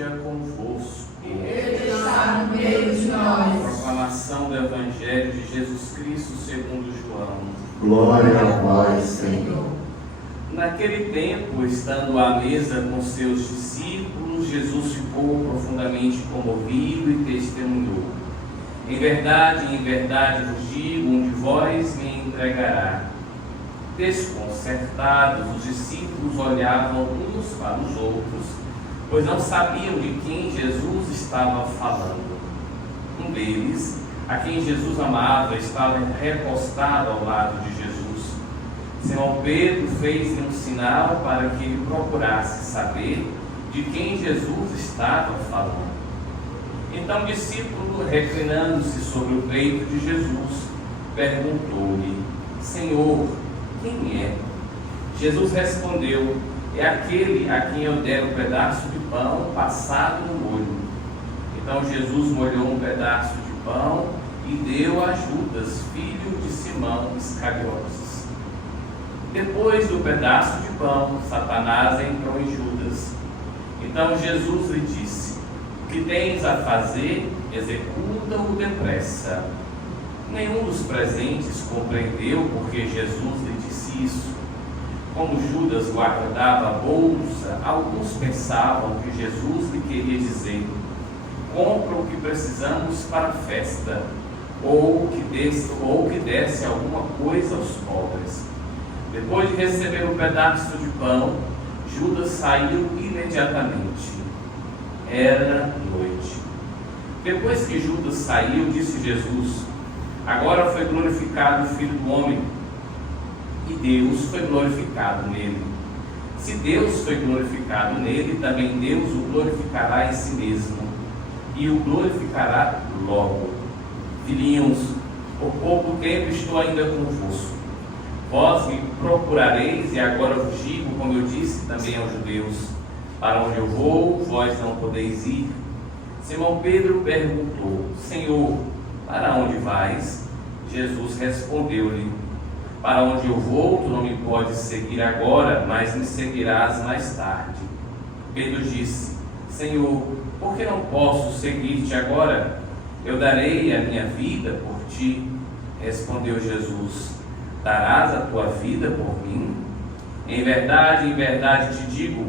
esteja convosco. Ele está no meio de nós. Proclamação do Evangelho de Jesus Cristo segundo João. Glória a vós, Senhor. Naquele tempo, estando à mesa com seus discípulos, Jesus ficou profundamente comovido e testemunhou: em verdade vos digo, um de vós me entregará. Desconcertados, os discípulos olhavam uns para os outros, pois não sabiam de quem Jesus estava falando. Um deles, a quem Jesus amava, estava recostado ao lado de Jesus. Simão Pedro fez-lhe um sinal para que ele procurasse saber de quem Jesus estava falando. Então o discípulo, reclinando-se sobre o peito de Jesus, perguntou-lhe: Senhor, quem é? Jesus respondeu: é aquele a quem eu der um pedaço de pão passado no molho. Então Jesus molhou um pedaço de pão e deu a Judas, filho de Simão Iscariotes. Depois do pedaço de pão, Satanás entrou em Judas. Então Jesus lhe disse: o que tens a fazer, executa-o depressa. Nenhum dos presentes compreendeu porque Jesus lhe disse isso. Como Judas guardava a bolsa, alguns pensavam que Jesus lhe queria dizer: compra o que precisamos para a festa, ou que desse alguma coisa aos pobres. Depois de receber um pedaço de pão, Judas saiu imediatamente. Era noite. Depois que Judas saiu, disse Jesus: agora foi glorificado o Filho do Homem, e Deus foi glorificado nele. Se Deus foi glorificado nele, também Deus o glorificará em si mesmo, e o glorificará logo. Filhinhos, por pouco tempo estou ainda convosco. Vós me procurareis, e agora vos digo, como eu disse também aos judeus: para onde eu vou, vós não podeis ir. Simão Pedro perguntou: Senhor, para onde vais? Jesus respondeu-lhe: para onde eu vou, tu não me podes seguir agora, mas me seguirás mais tarde. Pedro disse: Senhor, por que não posso seguir-te agora? Eu darei a minha vida por ti. Respondeu Jesus: darás a tua vida por mim? Em verdade te digo,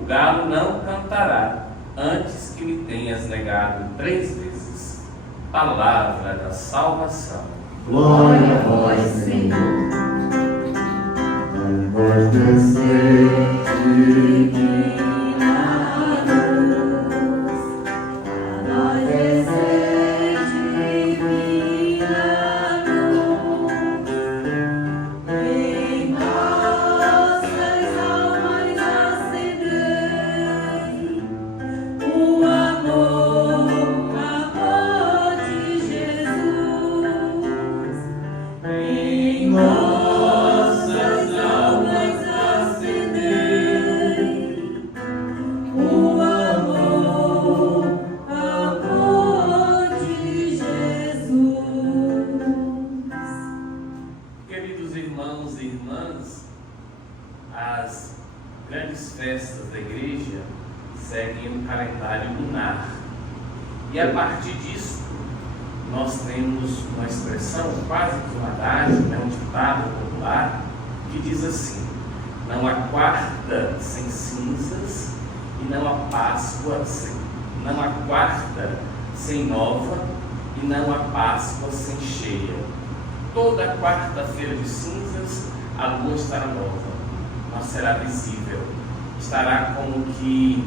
o galo não cantará antes que me tenhas negado 3 vezes. Palavra da salvação. Glória a vós, Senhor. Em vós descende divina luz, a nós descende divina luz, em nossas almas acendei o amor de Jesus. Em nossas almas acendei o amor de Jesus. Queridos irmãos e irmãs, as grandes festas da igreja seguem o calendário lunar. E a partir disso, nós temos uma expressão, quase que um adágio, um ditado popular, que diz assim: não há quarta sem cinzas e não há Páscoa não há quarta sem nova e não há Páscoa sem cheia. Toda quarta-feira de cinzas a lua estará nova, não será visível, estará como que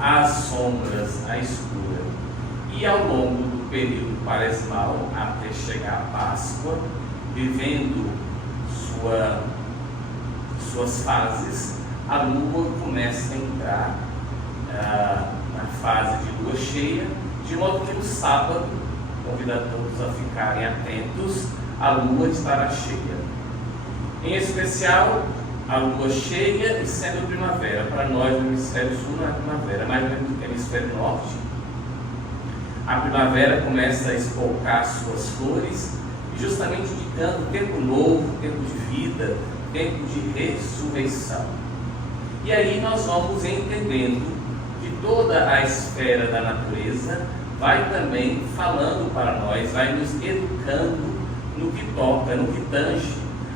às sombras, à escura. E ao longo do período quaresmal, até chegar a Páscoa, vivendo suas fases, a lua começa a entrar na fase de lua cheia, de modo que no sábado, convido a todos a ficarem atentos, a lua estará cheia. Em especial, a lua cheia e sendo primavera. Para nós no hemisfério sul não é primavera, mas no hemisfério norte, a primavera começa a espolcar suas flores, justamente indicando tempo novo, tempo de vida, tempo de ressurreição. E aí nós vamos entendendo de toda a esfera da natureza, vai também falando para nós, vai nos educando no que toca, no que tange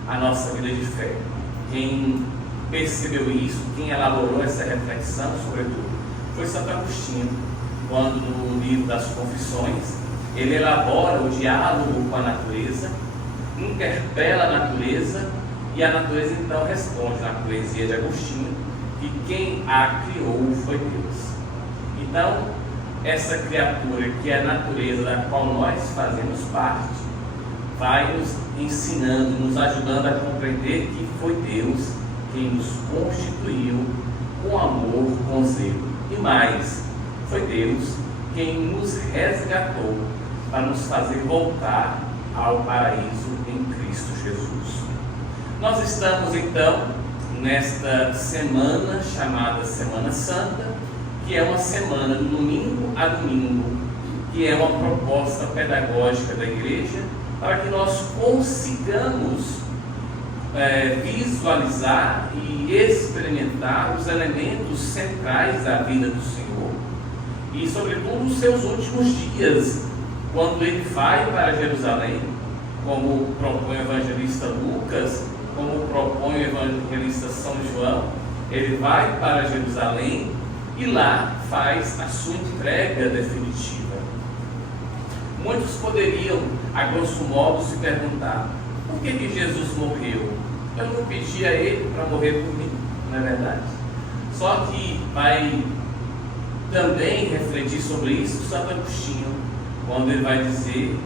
a nossa vida de fé. Quem percebeu isso, quem elaborou essa reflexão, sobretudo, foi Santo Agostinho, quando no livro das Confissões, ele elabora o diálogo com a natureza, interpela a natureza, e a natureza então responde na poesia de Agostinho que quem a criou foi Deus. Então, essa criatura que é a natureza da qual nós fazemos parte, vai nos ensinando, nos ajudando a compreender que foi Deus quem nos constituiu com amor, com zelo. E mais, foi Deus quem nos resgatou para nos fazer voltar ao paraíso em Cristo Jesus. Nós estamos então nesta semana chamada Semana Santa, que é uma semana do domingo a domingo, que é uma proposta pedagógica da igreja para que nós consigamos visualizar e experimentar os elementos centrais da vida do Senhor e, sobretudo, os seus últimos dias, quando ele vai para Jerusalém, como propõe o evangelista Lucas, como propõe o evangelista São João. Ele vai para Jerusalém e lá faz a sua entrega definitiva. Muitos poderiam, a grosso modo, se perguntar: por que Jesus morreu? Eu não pedi a ele para morrer por mim, não é verdade? Só que vai também refletir sobre isso Santo Agostinho, quando ele vai dizer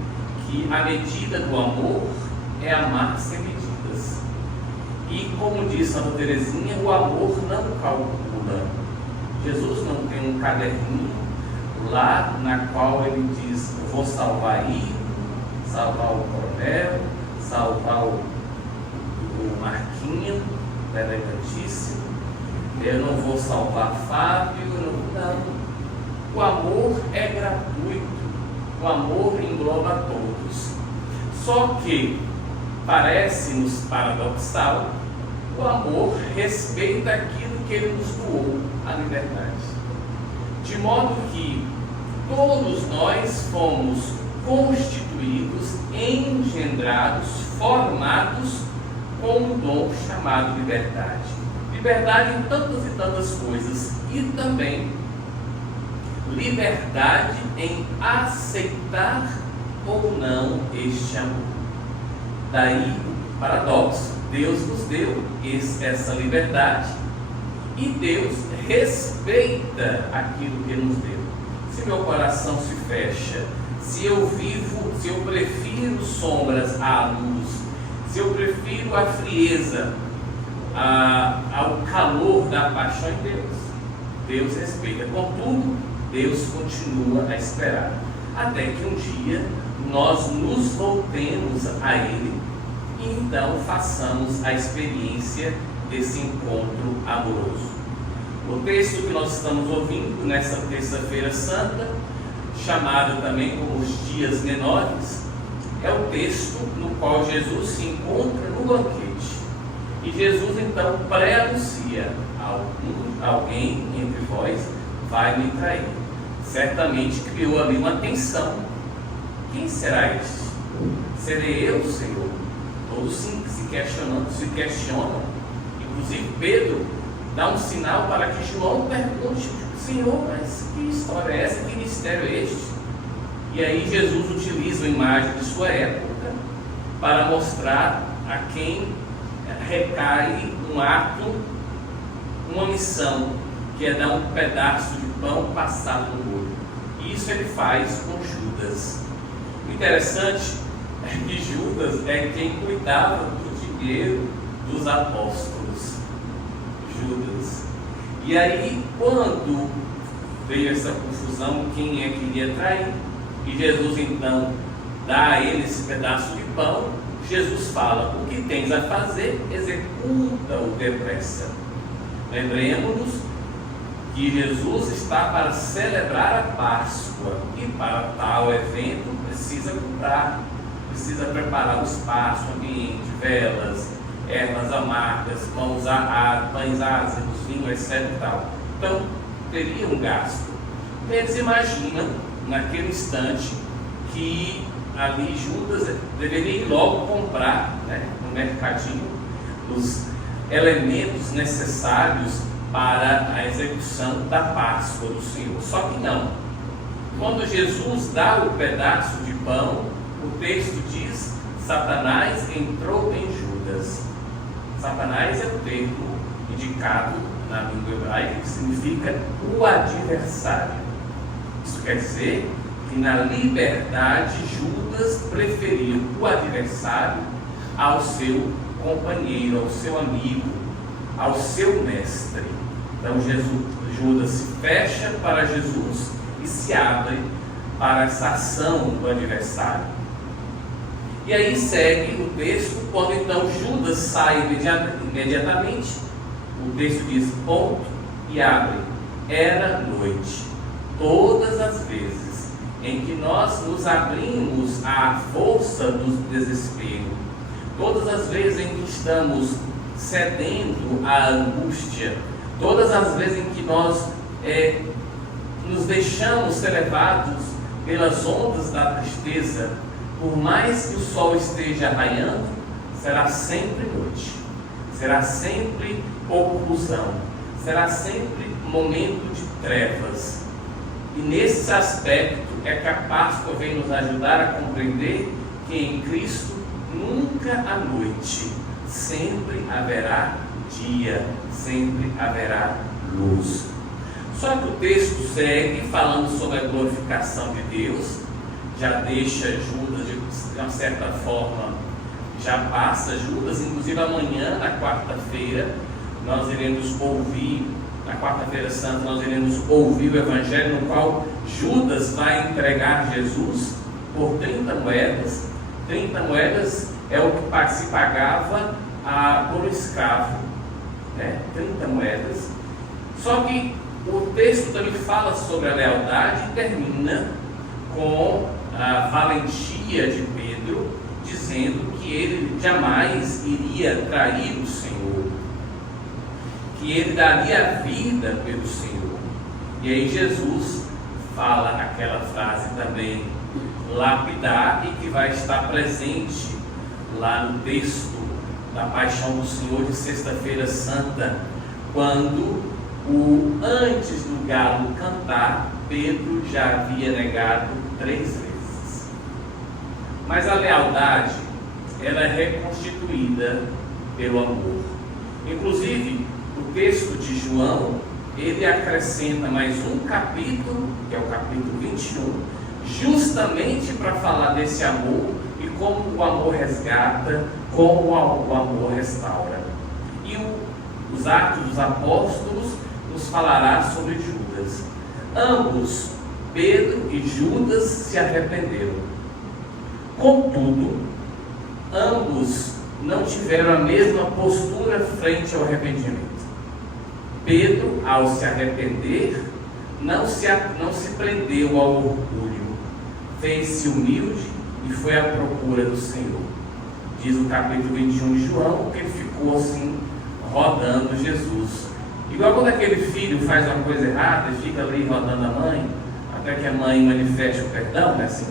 que a medida do amor é amar sem medidas. E como diz Santa Teresinha, o amor não calcula. Jesus não tem um caderninho lá na qual ele diz: eu vou salvar Ivo, salvar o coronel, salvar o Marquinho, elegantíssimo, eu não vou salvar Fábio, não. O amor é gratuito, o amor engloba todos. Só que parece-nos paradoxal, o amor respeita aquilo que ele nos doou, a liberdade. De modo que todos nós fomos constituídos, engendrados, formados com um dom chamado liberdade. Liberdade em tantas e tantas coisas, e também liberdade em aceitar ou não este amor. Daí o paradoxo: Deus nos deu essa liberdade e Deus respeita aquilo que nos deu. Se meu coração se fecha, se eu prefiro sombras à luz, se eu prefiro a frieza ao calor da paixão em Deus respeita. Contudo, Deus continua a esperar, até que um dia nós nos voltemos a Ele e então façamos a experiência desse encontro amoroso. O texto que nós estamos ouvindo nessa terça-feira santa, chamado também como os dias menores, é o texto no qual Jesus se encontra no banquete. E Jesus então pré-anuncia: alguém entre vós vai me trair. Certamente criou ali uma tensão. Quem será este? Serei eu, Senhor? Todos se questionam. Inclusive Pedro dá um sinal para que João pergunte: Senhor, mas que história é essa? Que mistério é este? E aí Jesus utiliza a imagem de sua época para mostrar a quem recai um ato, uma missão, que é dar um pedaço de pão passado no olho. E isso ele faz com Judas. O interessante é que Judas é quem cuidava do dinheiro dos apóstolos. Judas. E aí, quando veio essa confusão, quem é que iria trair? E Jesus então dá a ele esse pedaço de pão. Jesus fala: o que tens a fazer, executa-o depressa. Lembremos-nos que Jesus está para celebrar a Páscoa, e para tal evento precisa comprar, precisa preparar o espaço, o ambiente, velas, ervas amargas, pães ácidos, vinho, etc. Então, teriam gasto. Eles imaginam, naquele instante, que ali Judas deveria ir logo comprar, né, no mercadinho os elementos necessários para a execução da Páscoa do Senhor. Só que não. Quando Jesus dá o pedaço de pão, o texto diz: Satanás entrou em Judas. Satanás é o termo indicado na língua hebraica que significa o adversário. Isso quer dizer que na liberdade Judas preferiu o adversário ao seu companheiro, ao seu amigo, ao seu mestre. Então Judas se fecha para Jesus e se abre para essa ação do adversário. E aí segue o texto, quando então Judas sai imediatamente, o texto diz: ponto e abre. Era noite. Todas as vezes em que nós nos abrimos à força do desespero, todas as vezes em que estamos cedendo à angústia, todas as vezes em que nós nos deixamos ser levados pelas ondas da tristeza, por mais que o sol esteja raiando, será sempre noite, será sempre oclusão, será sempre momento de trevas. E nesse aspecto é que a Páscoa vem nos ajudar a compreender que em Cristo nunca há noite, sempre haverá dia, sempre haverá luz. Só que o texto segue falando sobre a glorificação de Deus, já deixa Judas de uma certa forma, já passa Judas. Inclusive amanhã, na quarta-feira, nós iremos ouvir, na quarta-feira santa, nós iremos ouvir o evangelho no qual Judas vai entregar Jesus por 30 moedas. 30 moedas é o que se pagava por um escravo, né? 30 moedas. Só que o texto também fala sobre a lealdade e termina com a valentia de Pedro, dizendo que ele jamais iria trair o Senhor, que ele daria a vida pelo Senhor. E aí Jesus fala aquela frase também lapidar e que vai estar presente lá no texto da Paixão do Senhor de Sexta-feira Santa, quando antes do galo cantar, Pedro já havia negado 3 vezes. Mas a lealdade, ela é reconstituída pelo amor. Inclusive, o texto de João, ele acrescenta mais um capítulo, que é o capítulo 21, justamente para falar desse amor e como o amor resgata, como o amor restaura. E os Atos dos Apóstolos nos falará sobre Judas. Ambos, Pedro e Judas, se arrependeram. Contudo, ambos não tiveram a mesma postura frente ao arrependimento. Pedro, ao se arrepender, não se prendeu ao orgulho, fez-se humilde e foi à procura do Senhor. Diz o capítulo 21 de João que ele ficou assim, rodando Jesus. Igual quando aquele filho faz uma coisa errada e fica ali rodando a mãe, até que a mãe manifeste o perdão, né? Assim.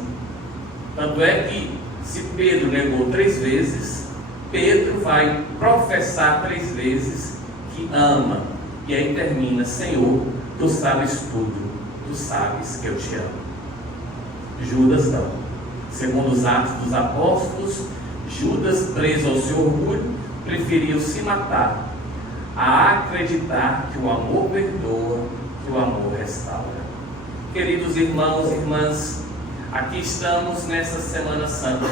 Tanto é que, se Pedro negou 3 vezes, Pedro vai professar 3 vezes que ama. E aí termina: Senhor, tu sabes tudo, tu sabes que eu te amo. Judas não. Segundo os Atos dos Apóstolos, Judas, preso ao seu orgulho, preferiu se matar a acreditar que o amor perdoa, que o amor restaura. Queridos irmãos e irmãs, aqui estamos nessa Semana Santa.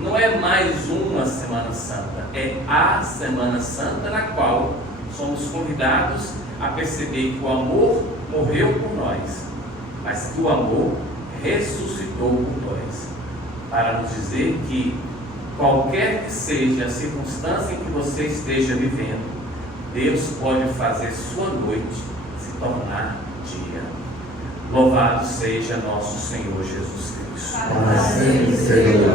Não é mais uma Semana Santa, é a Semana Santa na qual somos convidados a perceber que o amor morreu por nós, mas que o amor ressuscitou por nós, para nos dizer que qualquer que seja a circunstância em que você esteja vivendo, Deus pode fazer sua noite se tornar dia. Louvado seja nosso Senhor Jesus Cristo. Para sempre, Senhor.